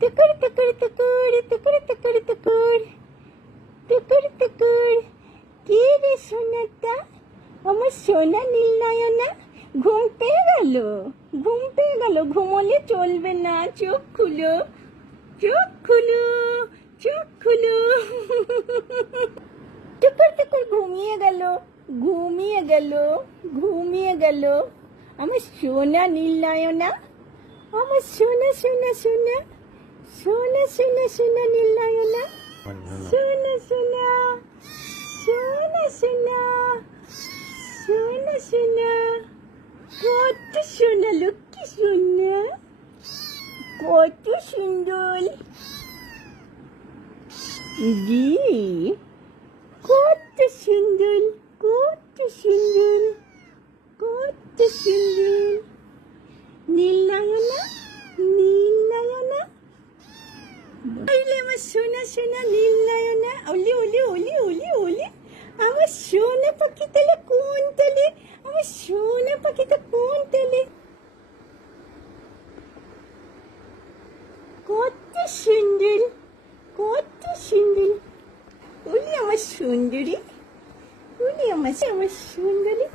টুকুর টুকুর টুকুর টুকুর টুকুর টুকুর টুকুর টুকুর। কে রে সোনাটা? আমার সোনা নীল নয়না। ঘুম পেয়ে গেল, ঘুম পেয়ে গেল। ঘুমোলে চলবে না, চোখ খুলো, চোখ খুলো, চোখ খুলো। টুকুর টুকুর ঘুমিয়ে গেল, ঘুমিয়ে গেল, ঘুমিয়ে গেল। আমার সোনা নীল নয়না, আমার সোনা সোনা সোনা সোনা সোনা সোনা নীল নয়না। সোনা সোনা সোনা সোনা সোনা সোনা। কত সোনা, লক্ষ্মী সোনা, কত সুন্দর। জি, কত সুন্দর, কত সুন্দর, কত সুন্দর। নীল নয়না, নীল নয়না। আমার সোনা সোনা নীল নয়না। ওলি ওলি ওলি ওলি ওলি। আমার সোনা পাখি তাহলে কোন তলে? আমার সোনা পাখিটা কোন তলে? কত সুন্দর, কত সুন্দর। ওলি আমার সুন্দরী, ওলি আমার সুন্দরী।